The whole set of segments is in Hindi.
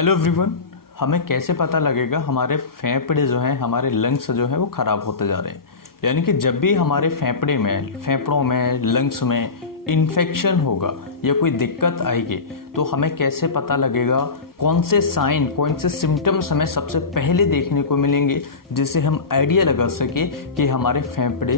Hello everyone. हमें कैसे पता लगेगा हमारे फेफड़े जो हैं, हमारे लंग्स जो हैं वो खराब होते जा रहे हैं। यानी कि जब भी हमारे फेफड़ों में लंग्स में इन्फेक्शन होगा या कोई दिक्कत आएगी तो हमें कैसे पता लगेगा, कौन से साइन, कौन से सिम्टम्स हमें सबसे पहले देखने को मिलेंगे जिससे हम आइडिया लगा सके कि हमारे फेफड़े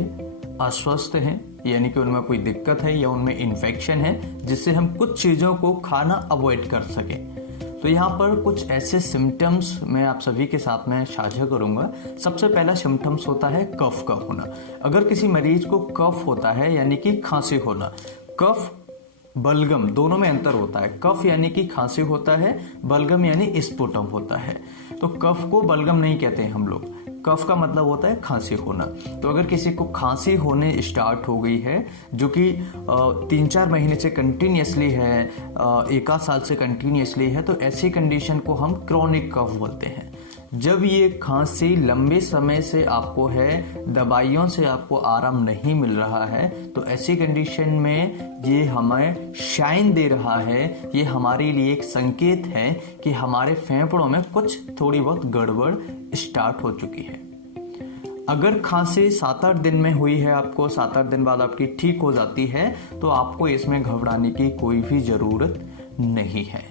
अस्वस्थ हैं, यानी कि उनमें कोई दिक्कत है या उनमें इन्फेक्शन है, जिससे हम कुछ चीज़ों को खाना अवॉइड कर सकें। तो यहाँ पर कुछ ऐसे सिम्टम्स मैं आप सभी के साथ में साझा करूंगा। सबसे पहला सिम्टम्स होता है कफ का होना। अगर किसी मरीज को कफ होता है यानी कि खांसी होना, कफ बलगम दोनों में अंतर होता है। कफ यानी कि खांसी होता है, बलगम यानी स्पुटम होता है। तो कफ को बलगम नहीं कहते हैं हम लोग, कफ का मतलब होता है खांसी होना। तो अगर किसी को खांसी होने स्टार्ट हो गई है जो कि 3-4 महीने से कंटिन्यूसली है, 1 साल से कंटिन्यूसली है, तो ऐसी कंडीशन को हम क्रोनिक कफ बोलते हैं। जब ये खांसी लंबे समय से आपको है, दवाइयों से आपको आराम नहीं मिल रहा है, तो ऐसी कंडीशन में ये हमें शाइन दे रहा है, ये हमारे लिए एक संकेत है कि हमारे फेफड़ों में कुछ थोड़ी बहुत गड़बड़ स्टार्ट हो चुकी है। अगर खांसी 7-8 दिन में हुई है, आपको 7-8 दिन बाद आपकी ठीक हो जाती है, तो आपको इसमें घबराने की कोई भी जरूरत नहीं है।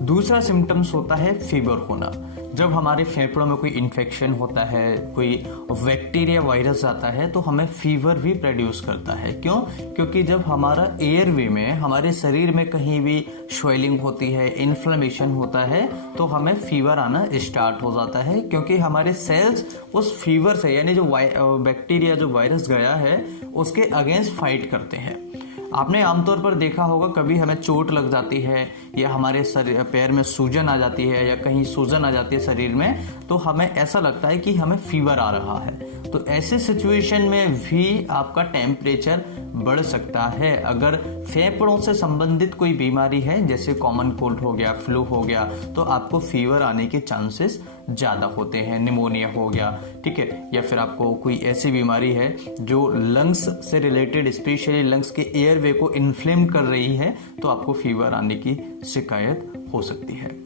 दूसरा सिम्टम्स होता है फीवर होना। जब हमारे फेफड़ों में कोई इन्फेक्शन होता है, कोई बैक्टीरिया वायरस आता है, तो हमें फीवर भी प्रोड्यूस करता है। क्यों? क्योंकि जब हमारा एयरवे में, हमारे शरीर में कहीं भी स्वेलिंग होती है, इन्फ्लेमेशन होता है, तो हमें फीवर आना स्टार्ट हो जाता है। क्योंकि हमारे सेल्स उस फीवर से, यानी जो बैक्टीरिया, जो वायरस गया है, उसके अगेंस्ट फाइट करते हैं। आपने आमतौर पर देखा होगा, कभी हमें चोट लग जाती है या हमारे पैर में सूजन आ जाती है या कहीं सूजन आ जाती है शरीर में, तो हमें ऐसा लगता है कि हमें फीवर आ रहा है। तो ऐसे सिचुएशन में भी आपका टेम्परेचर बढ़ सकता है। अगर फेफड़ों से संबंधित कोई बीमारी है, जैसे कॉमन कोल्ड हो गया, फ्लू हो गया, तो आपको फीवर आने के चांसेस ज़्यादा होते हैं। निमोनिया हो गया, ठीक है, या फिर आपको कोई ऐसी बीमारी है जो लंग्स से रिलेटेड, स्पेशली लंग्स के एयरवे को इन्फ्लेम कर रही है, तो आपको फीवर आने की शिकायत हो सकती है।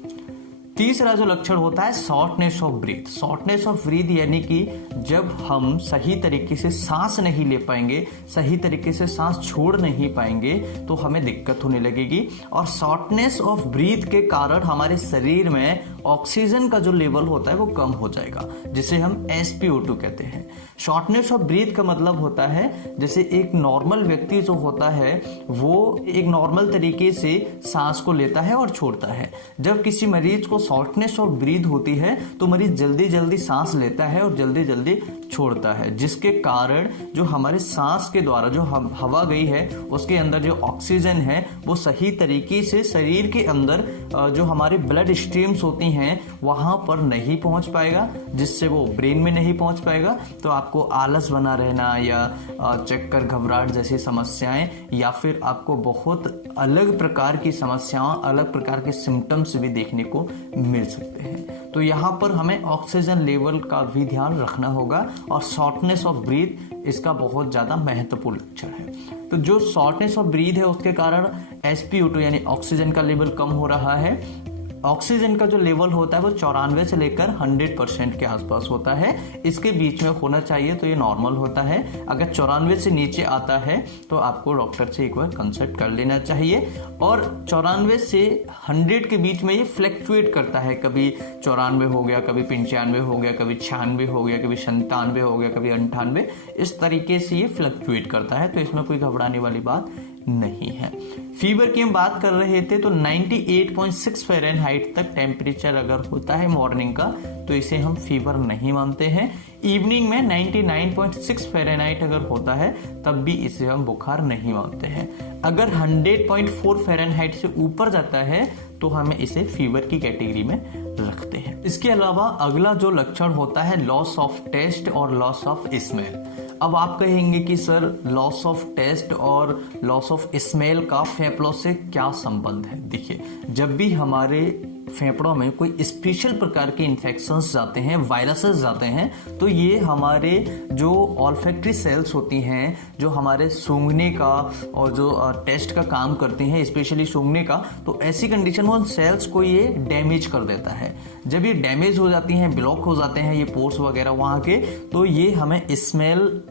तीसरा जो लक्षण होता है shortness of breath. Shortness of breath यानी कि जब हम सही तरीके से सांस नहीं ले पाएंगे, सही तरीके से सांस छोड़ नहीं पाएंगे, तो हमें दिक्कत होने लगेगी। और शॉर्टनेस ऑफ ब्रीथ के कारण हमारे शरीर में ऑक्सीजन का जो लेवल होता है वो कम हो जाएगा, जिसे हम SpO2 कहते हैं। शॉर्टनेस ऑफ ब्रीथ का मतलब होता है जैसे एक नॉर्मल व्यक्ति जो होता है वो एक नॉर्मल तरीके से सांस को लेता है और छोड़ता है। जब किसी मरीज को शॉर्टनेस ऑफ ब्रीथ होती है तो मरीज जल्दी जल्दी सांस लेता है और जल्दी जल्दी छोड़ता है, जिसके कारण जो हमारे सांस के द्वारा जो हवा गई है उसके अंदर जो ऑक्सीजन है वो सही तरीके से शरीर के अंदर जो हमारे ब्लड स्ट्रीम्स होती हैं वहां पर नहीं पहुंच पाएगा, जिससे वो ब्रेन में नहीं पहुंच पाएगा। तो आपको आलस बना रहना या चक्कर, घबराहट जैसी समस्याएं, या फिर आपको बहुत अलग प्रकार की समस्याएं, अलग प्रकार के सिम्टम्स भी देखने को मिल सकते हैं। तो यहाँ पर हमें ऑक्सीजन लेवल का भी ध्यान रखना होगा, और शॉर्टनेस ऑफ ब्रीथ इसका बहुत ज़्यादा महत्वपूर्ण लक्षण है। तो जो शॉर्टनेस ऑफ ब्रीथ है उसके कारण SpO2 यानी ऑक्सीजन का लेवल कम हो रहा है। ऑक्सीजन का जो लेवल होता है वो 94 से लेकर 100% के आसपास होता है, इसके बीच में होना चाहिए, तो ये नॉर्मल होता है। अगर 94 से नीचे आता है तो आपको डॉक्टर से एक बार कंसल्ट कर लेना चाहिए। और 94 से 100 के बीच में ये फ्लैक्चुएट करता है, कभी 94 हो गया, कभी 95 हो गया, कभी 96 हो गया, कभी 97 हो गया, कभी 98, इस तरीके से ये फ्लक्चुएट करता है। तो इसमें कोई घबराने वाली बात नहीं है। फीवर की हम बात कर रहे थे, तो 98.6 फ़ारेनहाइट तक टेम्परेचर अगर होता है मॉर्निंग का तो इसे हम फीवर नहीं मानते हैं। इवनिंग में 99.6 फ़ारेनहाइट अगर होता है तब भी इसे हम बुखार नहीं मानते हैं। अगर 100.4 फ़ारेनहाइट से ऊपर जाता है तो हमें इसे फीवर की कैटेगरी में रखते हैं। इसके अलावा अगला जो लक्षण होता है लॉस ऑफ टेस्ट और लॉस ऑफ स्मेल। अब आप कहेंगे कि सर लॉस ऑफ टेस्ट और लॉस ऑफ स्मेल का फेफड़ों से क्या संबंध है? देखिए, जब भी हमारे फेफड़ों में कोई स्पेशल प्रकार के इन्फेक्शंस जाते हैं, वायरसेस जाते हैं, तो ये हमारे जो ऑल्फैक्टरी सेल्स होती हैं, जो हमारे सूंघने का और जो टेस्ट का काम करती हैं, स्पेशली सूंघने का, तो ऐसी कंडीशन में उन सेल्स को ये डैमेज कर देता है। जब ये डैमेज हो जाती हैं, ब्लॉक हो जाते हैं ये पोर्स वगैरह वहाँ के, तो ये हमें स्मेल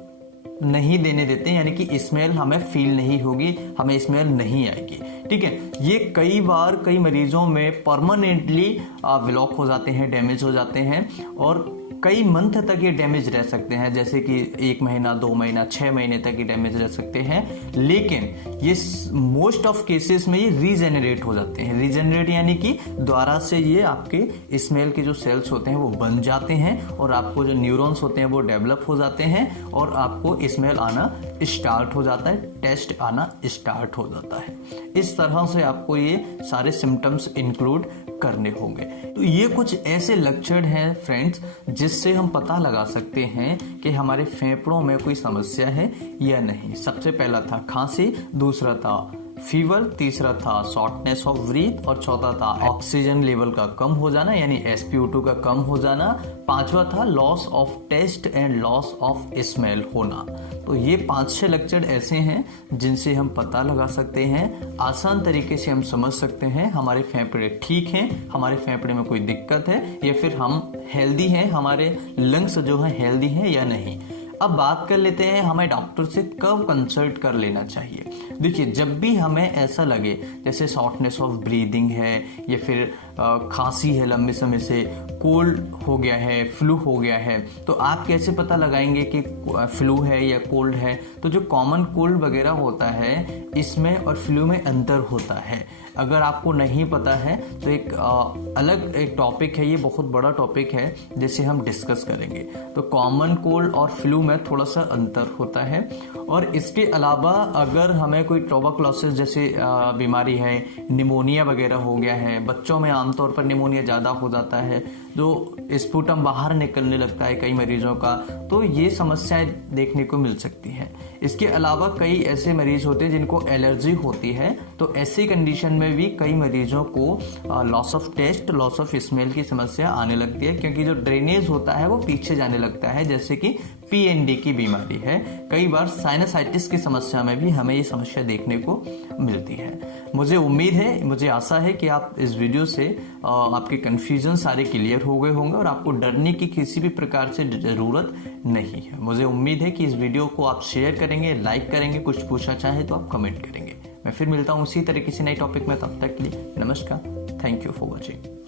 नहीं देने देते हैं, यानी कि स्मेल हमें फील नहीं होगी, हमें स्मेल नहीं आएगी। ठीक है, ये कई बार कई मरीजों में परमानेंटली ब्लॉक हो जाते हैं, डैमेज हो जाते हैं और कई मंथ तक ये डैमेज रह सकते हैं, जैसे कि 1 महीना, 2 महीना, 6 महीने तक ये डैमेज रह सकते हैं। लेकिन ये मोस्ट ऑफ केसेस में ये रीजेनरेट हो जाते हैं। रीजेनरेट यानी कि दोबारा से ये आपके स्मेल के जो सेल्स होते हैं वो बन जाते हैं और आपको जो न्यूरॉन्स होते हैं वो डेवलप हो जाते हैं और आपको स्मेल आना स्टार्ट हो जाता है, टेस्ट आना स्टार्ट हो जाता है। इस तरह से आपको ये सारे सिम्टम्स इंक्लूड करने होंगे। तो ये कुछ ऐसे लक्षण हैं फ्रेंड्स जिससे हम पता लगा सकते हैं कि हमारे फेफड़ों में कोई समस्या है या नहीं। सबसे पहला था खांसी, दूसरा था फीवर, तीसरा था शॉर्टनेस ऑफ ब्रीथ और चौथा था ऑक्सीजन लेवल का कम हो जाना यानी SpO2 का कम हो जाना, पांचवा था loss of taste and loss of smell होना। तो ये 5-6 लक्षण ऐसे हैं जिनसे हम पता लगा सकते हैं, आसान तरीके से हम समझ सकते हैं हमारे फेफड़े ठीक हैं, हमारे फेफड़े में कोई दिक्कत है या फिर हम हेल्दी हैं, हमारे लंग्स जो हैं हेल्दी हैं या नहीं। अब बात कर लेते हैं हमें डॉक्टर से कब कंसल्ट कर लेना चाहिए। देखिए, जब भी हमें ऐसा लगे जैसे शॉर्टनेस ऑफ ब्रीदिंग है या फिर खांसी है लंबे समय से, कोल्ड हो गया है, फ्लू हो गया है, तो आप कैसे पता लगाएंगे कि फ्लू है या कोल्ड है। तो जो कॉमन कोल्ड वगैरह होता है इसमें और फ्लू में अंतर होता है। अगर आपको नहीं पता है तो एक अलग एक टॉपिक है, ये बहुत बड़ा टॉपिक है जिसे हम डिस्कस करेंगे। तो कॉमन कोल्ड और फ्लू में थोड़ा सा अंतर होता है। और इसके अलावा अगर हमें कोई ट्यूबरकुलोसिस जैसे बीमारी है, निमोनिया वगैरह हो गया है, बच्चों में आमतौर पर निमोनिया ज़्यादा हो जाता है, जो स्पुटम बाहर निकलने लगता है कई मरीजों का, तो ये समस्याएं देखने को मिल सकती हैं। इसके अलावा कई ऐसे मरीज होते हैं जिनको एलर्जी होती है, तो ऐसी कंडीशन में भी कई मरीजों को loss of taste, loss of smell की समस्या आने लगती है, क्योंकि जो ड्रेनेज होता है वो पीछे जाने लगता है, जैसे कि PND की बीमारी है। कई बार साइनसाइटिस की समस्या में भी हमें ये समस्या देखने को मिलती है। मुझे उम्मीद है, मुझे आशा है कि आप इस वीडियो से आपके कंफ्यूजन सारे क्लियर हो गए होंगे और आपको डरने की किसी भी प्रकार से जरूरत नहीं है। मुझे उम्मीद है कि इस वीडियो को आप शेयर करेंगे, लाइक करेंगे, कुछ पूछना चाहे तो आप कमेंट करेंगे। मैं फिर मिलता हूँ उसी तरह किसी नए टॉपिक में, तब तक के लिए नमस्कार। Thank you for watching.